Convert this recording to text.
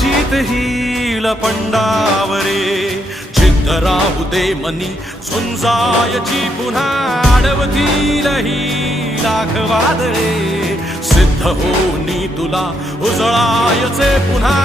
जीत hill पंडावरे जिद्द राहू दे मनी झुंजायची पुन्हा अडवतील ही लाख वादळे सिद्ध होनी तुला उजळायचे पुन्हा